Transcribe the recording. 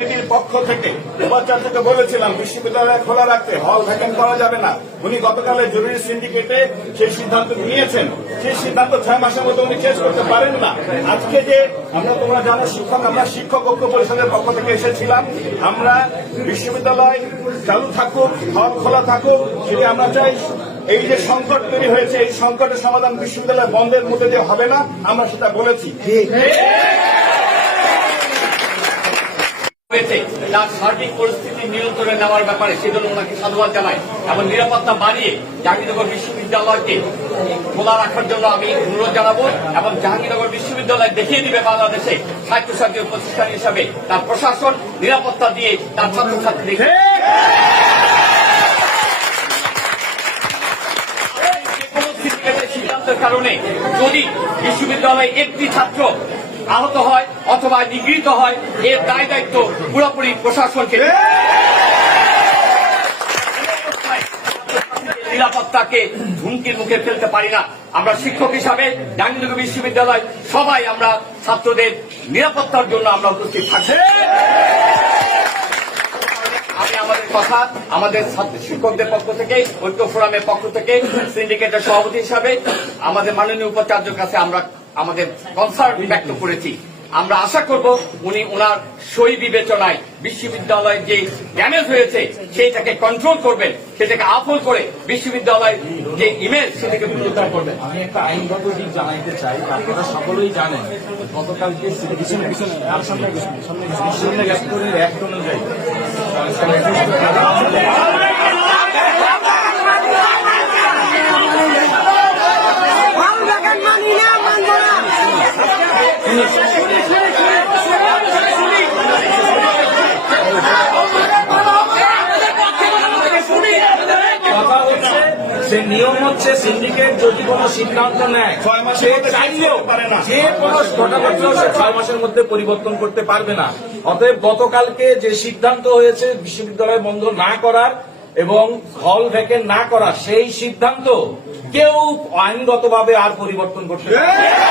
কমিটির পক্ষ থেকে উপাচার্যকে বলেছিলাম বিশ্ববিদ্যালয় খোলা রাখতে, হল ভ্যাকেন্ট করা যাবে না। উনি গতকালে জরুরি সিন্ডিকেটে সেই সিদ্ধান্ত নিয়েছেন। সেই সিদ্ধান্ত 6 মাসের মধ্যে উনি চেঞ্জ করতে পারেন না। আজকে যে তোমরা জানো আমরা শিক্ষক ঐক্য পরিষদের পক্ষ থেকে এসেছিলাম। আমরা বিশ্ববিদ্যালয় চালু থাকুক, হল খোলা থাকুক, সেটি আমরা চাই। এই যে সংকট তৈরি হয়েছে, এই সংকটের সমাধান বিশ্ববিদ্যালয় বন্ধের মধ্যে দিয়ে হবে না, আমরা সেটা বলেছি। তার সার্বিক পরিস্থিতি নিয়ন্ত্রণে নেওয়ার ব্যাপারে সেজন্য ওনাকে সাধুবাদ জানাই এবং নিরাপত্তা বাড়িয়ে জাহাঙ্গীরনগর বিশ্ববিদ্যালয়কে খোলা রাখার জন্য আমি অনুরোধ জানাবো এবং জাহাঙ্গীরনগর বিশ্ববিদ্যালয় দেখিয়ে দিবে বাংলাদেশে স্বায়ত্তশাসিত প্রতিষ্ঠান হিসাবে তার প্রশাসন নিরাপত্তা দিয়ে তার ছাত্রছাত্রীদের সিদ্ধান্তের কারণে যদি বিশ্ববিদ্যালয়ে একটি ছাত্র আহত হয় অথবা নিগৃহীত হয়, এর দায় দায়িত্ব পুরোপুরি প্রশাসনকে। নিরাপত্তাকে হুমকির মুখে ফেলতে পারি না। আমরা শিক্ষক হিসাবে জাহাঙ্গীরনগর বিশ্ববিদ্যালয় সবাই আমরা ছাত্রদের নিরাপত্তার জন্য আমরা উপস্থিত থাকছি। আমি আমাদের কথা আমাদের শিক্ষকদের পক্ষ থেকে, ঐক্য ফোরামের পক্ষ থেকে, সিন্ডিকেটের সভাপতি হিসাবে আমাদের মাননীয় উপাচার্যের কাছে আমরা আমাদের কনসার্ন ব্যক্ত করেছি। আমরা আশা করব উনি ওনার সই বিবেচনায় বিশ্ববিদ্যালয়ের যে ড্যামেজ হয়েছে সেইটাকে কন্ট্রোল করবেন, সেটাকে আফল করে বিশ্ববিদ্যালয় যে ইমেজ সেটাকে পুনরুদ্ধার করবেন। আমি একটা আইনগত দিক জানাইতে চাই। আপনারা সকলেই জানেন গতকালকে অ্যাক্ট অনুযায়ী সে নিয়ম হচ্ছে সিন্ডিকেট যদি কোন সিদ্ধান্ত নেয় সে চাইলেও যে কোন ঘটনাপত্র সে 6 মাসের মধ্যে পরিবর্তন করতে পারবে না। অতএব গতকালকে যে সিদ্ধান্ত হয়েছে বিশ্ববিদ্যালয় বন্ধ না করার এবং হল ভ্যাকেন্ট না করার, সেই সিদ্ধান্ত কেউ আইনগতভাবে আর পরিবর্তন করতে পারবে না।